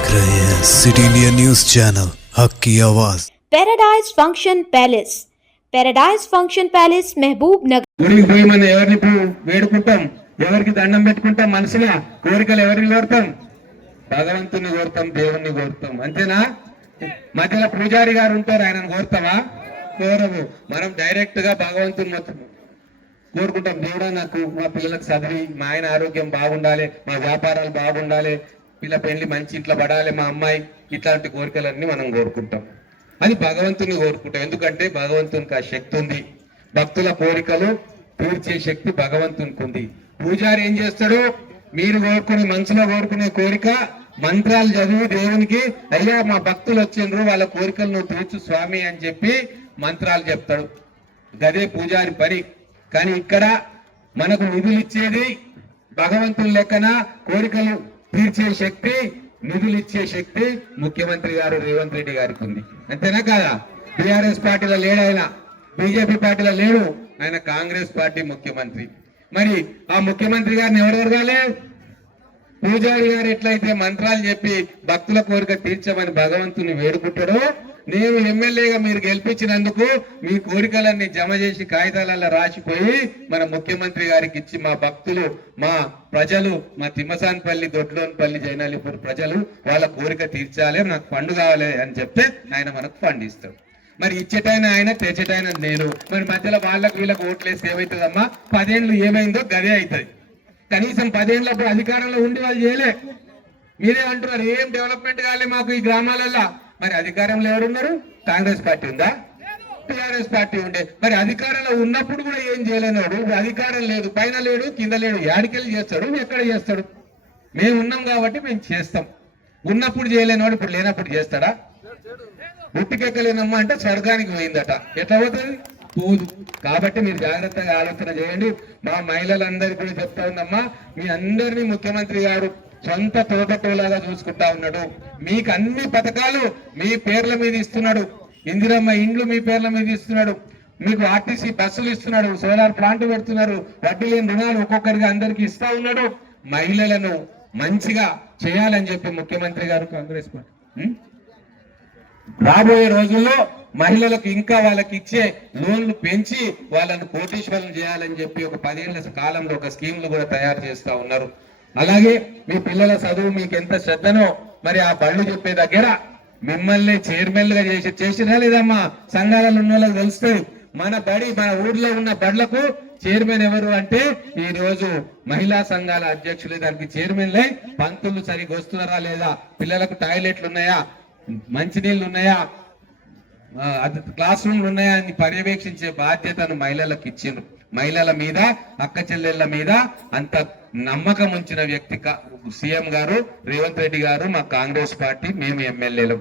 देख रहे हैं सिटी इंडिया न्यूज चैनल हक की आवाज। Paradise function palace, paradise function palace महबूब नगर। గుడికి పోయి మనం ఎవరిని వేడుకుంటాం, ఎవరికి దండం పెట్టుకుంటాం, మనసులో కోరికలు ఎవరిని కోరుతాం? భగవంతుని కోరుతాం, దేవుణ్ణి కోరుతాం, అంతేనా? మధ్యలో పూజారి గారు ఉంటారు, ఆయనను కోరుతావా? కోరము. మనం డైరెక్ట్ గా భగవంతుని మొత్తం కోరుకుంటాం. దేవుడా, నాకు మా పిల్లలకు చదివి, మా ఆయన ఆరోగ్యం బాగుండాలి, మా వ్యాపారాలు బాగుండాలి, పిల్ల పెళ్లి మంచి ఇంట్లో పడాలి, మా అమ్మాయి, ఇట్లాంటి కోరికలన్నీ మనం కోరుకుంటాం. అది భగవంతుని కోరుకుంటాం. ఎందుకంటే భగవంతునికి ఆ శక్తి ఉంది. భక్తుల కోరికలు తీర్చే శక్తి భగవంతునికి ఉంది. పూజారి ఏం చేస్తాడు? మీరు కోరుకునే మనసులో కోరుకునే కోరిక మంత్రాలు చదివి దేవునికి, అయ్యా మా భక్తులు వచ్చిండ్రు, వాళ్ళ కోరికలు నువ్వు తీర్చు స్వామి అని చెప్పి మంత్రాలు చెప్తాడు. గదే పూజారి పని. కానీ ఇక్కడ మనకు నిధులు ఇచ్చేది భగవంతుని లెక్కన, కోరికలు తీర్చే శక్తి, నిధులు ఇచ్చే శక్తి ముఖ్యమంత్రి గారు రేవంత్ రెడ్డి గారికి ఉంది. అంతేనా కాదా? టిఆర్ఎస్ పార్టీలో లేడు ఆయన, బీజేపీ పార్టీలో లేడు ఆయన, కాంగ్రెస్ పార్టీ ముఖ్యమంత్రి. మరి ఆ ముఖ్యమంత్రి గారిని ఎవరు అడగాలి? పూజారి గారు ఎట్లయితే మంత్రాలు చెప్పి భక్తుల కోరిక తీర్చమని భగవంతుని వేడుకుంటాడో, నేను ఎమ్మెల్యేగా మీరు గెలిపించినందుకు మీ కోరికలన్నీ జమ చేసి కాగితాలలో రాసిపోయి మన ముఖ్యమంత్రి గారికి ఇచ్చి, మా భక్తులు, మా ప్రజలు, మా తిమ్మసాన్పల్లి, దొడ్లోన్పల్లి, జైనాలిపూర్ ప్రజలు వాళ్ళ కోరిక తీర్చాలి, నాకు ఫండ్ కావాలి అని చెప్తే ఆయన మనకు ఫండ్ ఇస్తాడు. మరి ఇచ్చేటైనా ఆయన, తెచ్చేటైన నేను. మరి మధ్యలో వాళ్ళకు వీళ్ళకి ఓట్లేసి ఏమవుతుందమ్మా? 10 ఏళ్ళు ఏమైందో గదే అవుతుంది. కనీసం 10 ఏళ్ళప్పుడు అధికారంలో ఉండి వాళ్ళు చేయలే. మీరే అంటున్నారు ఏం డెవలప్మెంట్ కాలే మాకు ఈ గ్రామాలలో. మరి అధికారంలో ఎవరున్నారు? కాంగ్రెస్ పార్టీ ఉందా? టిఆర్ఎస్ పార్టీ ఉండే. మరి అధికారంలో ఉన్నప్పుడు కూడా ఏం చేయలేనాడు. అధికారం లేదు, పైన లేడు, కింద లేడు, యాడికెళ్ళి చేస్తాడు, ఎక్కడ చేస్తాడు? మేము ఉన్నాం కాబట్టి మేము చేస్తాం. ఉన్నప్పుడు చేయలేనివాడు ఇప్పుడు లేనప్పుడు చేస్తాడా? ఉట్టికెక్కలేనమ్మా అంటే స్వర్గానికి పోయిందట. ఎట్లా పోతుంది? పోదు. కాబట్టి మీరు జాగ్రత్తగా ఆలోచన చేయండి. మా మహిళలందరికీ కూడా చెప్తా ఉందమ్మా, మీ అందరినీ ముఖ్యమంత్రి గారు సొంత తోటతోలాగా చూసుకుంటా ఉన్నాడు. మీకు అన్ని పథకాలు మీ పేర్ల మీద ఇస్తున్నాడు. ఇందిరమ్మ ఇండ్లు మీ పేర్ల మీద ఇస్తున్నాడు. మీకు ఆర్టీసీ బస్సులు ఇస్తున్నాడు, సోలార్ ప్లాంట్ పెడుతున్నారు, వడ్డీ లేని రుణాలు ఒక్కొక్కరికి అందరికి ఇస్తా ఉన్నాడు. మహిళలను మంచిగా చేయాలని చెప్పి ముఖ్యమంత్రి గారు, కాంగ్రెస్ పార్టీ రాబోయే రోజుల్లో మహిళలకు ఇంకా వాళ్ళకి ఇచ్చే లోన్లు పెంచి వాళ్ళను కోటీశ్వరం చేయాలని చెప్పి ఒక 10 ఏళ్ల కాలంలో ఒక స్కీమ్లు కూడా తయారు చేస్తా ఉన్నారు. అలాగే మీ పిల్లల చదువు మీకు ఎంత శ్రద్ధనో మరి ఆ బళ్ళు చెప్పే దగ్గర మిమ్మల్ని చైర్మన్లుగా చేసినా లేదమ్మా? సంఘాలలో ఉన్న వాళ్ళకి తెలుస్తుంది. మన ఊర్లో ఉన్న బడులకు చైర్మన్ ఎవరు అంటే ఈ రోజు మహిళా సంఘాల అధ్యక్షులు దానికి చైర్మన్లే. పంతులు సరిగ్గా వస్తున్నారా లేదా, పిల్లలకు టాయిలెట్లు ఉన్నాయా, మంచినీళ్ళు ఉన్నాయా, క్లాస్ రూమ్లు ఉన్నాయా అని పర్యవేక్షించే బాధ్యతను మహిళలకు ఇచ్చిండ్రు. మహిళల మీద, అక్క చెల్లెళ్ల మీద అంత నమ్మకం ఉంచిన వ్యక్తి సీఎం గారు రేవంత్ రెడ్డి గారు, మా కాంగ్రెస్ పార్టీ, మేము ఎమ్మెల్యేలు.